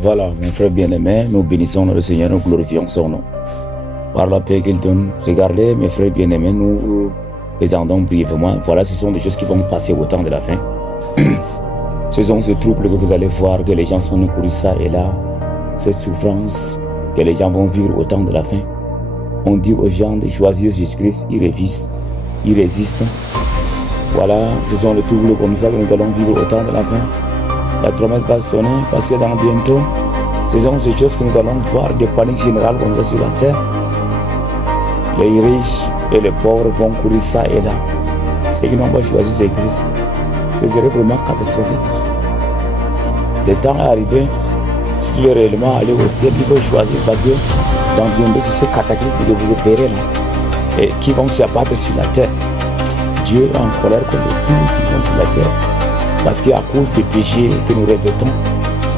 Voilà, mon frère bien-aimé, nous bénissons le Seigneur, nous glorifions son nom. Par la paix qu'il donne, regardez, mes frères bien-aimés, nous vous présentons brièvement. Voilà, ce sont des choses qui vont passer au temps de la fin. Ce sont ces troubles que vous allez voir, que les gens sont encourus ça et là. Cette souffrance que les gens vont vivre au temps de la fin. On dit aux gens de choisir Jésus-Christ, ils résistent. Voilà, ce sont les troubles comme ça que nous allons vivre au temps de la fin. La trompette va sonner parce que dans bientôt, ce sont ces choses que nous allons voir, des paniques générales comme ça sur la terre. Les riches et les pauvres vont courir ça et là. Ceux qui n'ont pas choisi Jésus-Christ, ce serait vraiment catastrophique. Le temps est arrivé, si tu veux réellement aller au ciel, il faut choisir parce que dans bientôt, c'est ce cataclysme que vous verrez là et qui vont s'abattre sur la terre. Dieu est en colère contre tous ceux qui sont sur la terre. Parce qu'à cause des péchés que nous répétons,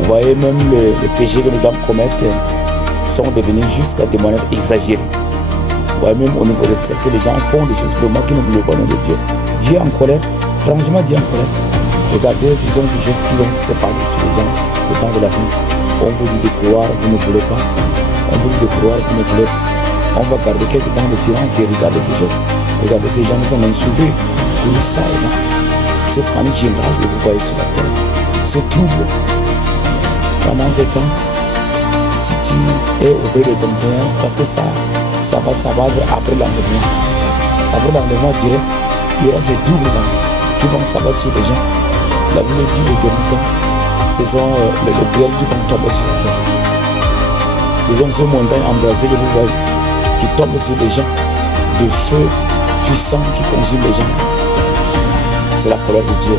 vous voyez même les péchés que nous allons commettre sont devenus jusqu'à des manières exagérées. Vous voyez même au niveau du sexe, les gens font des choses vraiment qui ne glorifient pas le nom de Dieu. Dieu est en colère, franchement Dieu est en colère. Regardez, ce sont ces choses qui vont se séparer sur les gens au temps de la fin. On vous dit de croire, vous ne voulez pas. On vous dit de croire, vous ne voulez pas. On va garder quelques temps de silence de regarder ces choses. Regardez, ces gens qui sont insauvés pour ça et là. Ce panique générale que vous voyez sur la terre, ce trouble. Pendant ce temps, si tu es auprès de ton Seigneur, parce que ça va s'abattre après l'enlèvement. Après l'enlèvement direct, il y aura ces troubles-là qui vont s'abattre sur les gens. La Bible dit le dernier temps, ce sont les grêles qui vont tomber sur la terre. Ce sont ces montagnes embrasées que vous voyez, qui tombent sur les gens, de feu puissant qui consume les gens. C'est la colère de Dieu.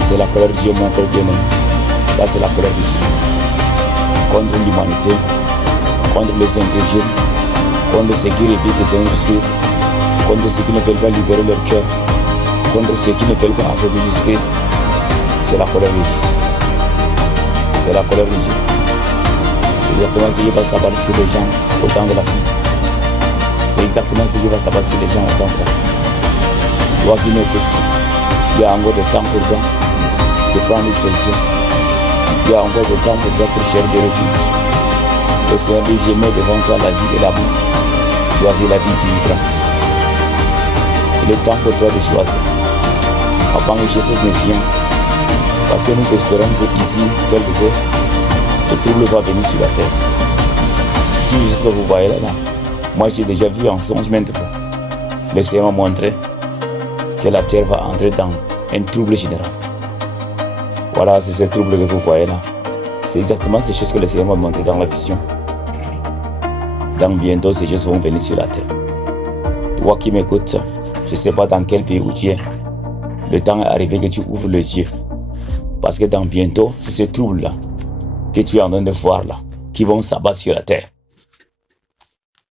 C'est la colère de Dieu, mon frère bien-aimé. Ça, c'est la colère de Dieu. Contre l'humanité, contre les incrédules, contre ceux qui refusent le Seigneur Jésus-Christ, contre ceux qui ne veulent pas libérer leur cœur, contre ceux qui ne veulent pas accepter Jésus-Christ. C'est la colère de Dieu. C'est la colère de Dieu. C'est exactement ce qui va s'abattre sur les gens au temps de la fin. C'est exactement ce qui va s'abattre sur les gens au temps de la fin. Toi qui m'écoutes, il y a encore du temps pour toi de prendre disposition. Il y a encore du temps pour toi pour chercher des refuges. Le Seigneur dit, je mets devant toi la vie et l'amour. Choisis la vie, tu vivras. Il est temps pour toi de choisir. Avant que Jésus ne vienne, parce que nous espérons que ici, quelque part, le trouble va venir sur la terre. Tout ce que vous voyez là, moi j'ai déjà vu en songe maintes fois. Le Seigneur m'a montré que la terre va entrer dans un trouble général. Voilà, c'est ce trouble que vous voyez là. C'est exactement ces choses que le Seigneur m'a montré dans la vision. Dans bientôt, ces choses vont venir sur la terre. Toi qui m'écoutes, je ne sais pas dans quel pays où tu es. Le temps est arrivé que tu ouvres les yeux. Parce que dans bientôt, c'est ces troubles-là que tu es en train de voir là, qui vont s'abattre sur la terre.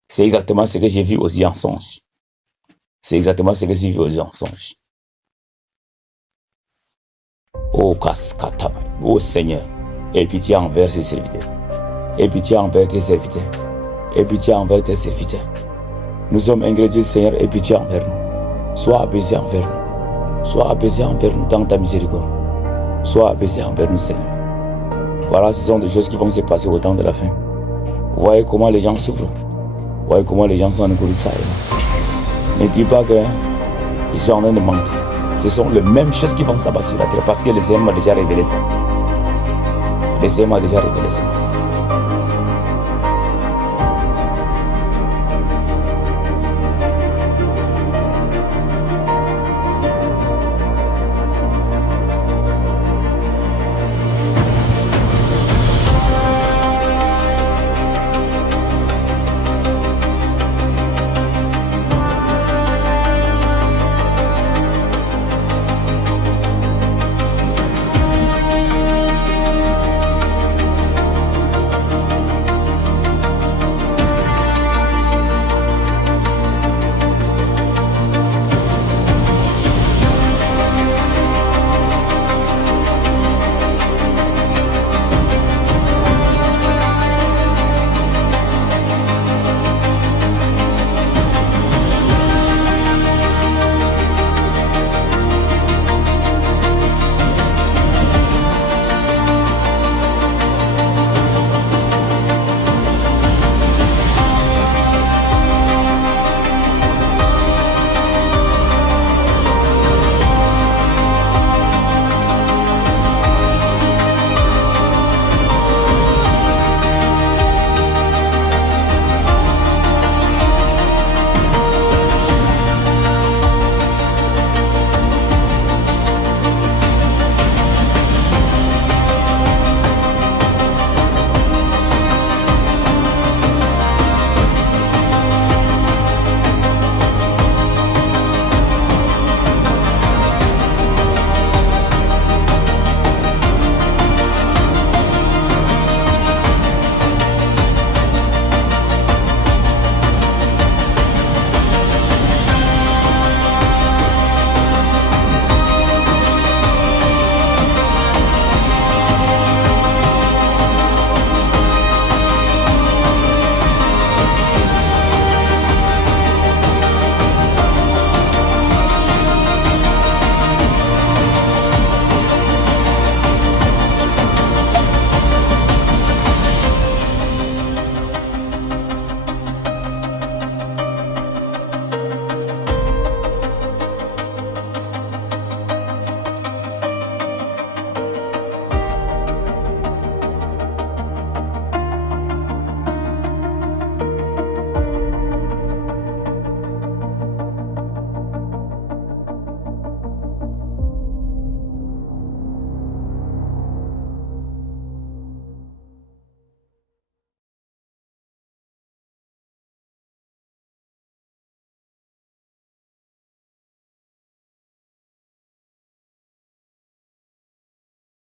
C'est exactement ce que j'ai vu aussi en songe. C'est exactement ce que j'ai vu aux songes. Oh Kaskata, oh Seigneur, aie pitié envers ses serviteurs. Aie pitié envers tes serviteurs. Aie pitié envers tes serviteurs. Nous sommes ingrédients, Seigneur, aie pitié envers nous. Sois apaisé envers nous. Sois apaisé envers nous dans ta miséricorde. Sois apaisé envers nous, Seigneur. Voilà, ce sont des choses qui vont se passer au temps de la fin. Vous voyez comment les gens souffrent. Vous voyez comment les gens sont encourus ça. Ne dis pas que je suis en train de mentir. Ce sont les mêmes choses qui vont s'abattre sur la terre parce que le Seigneur m'a déjà révélé ça. Le Seigneur m'a déjà révélé ça.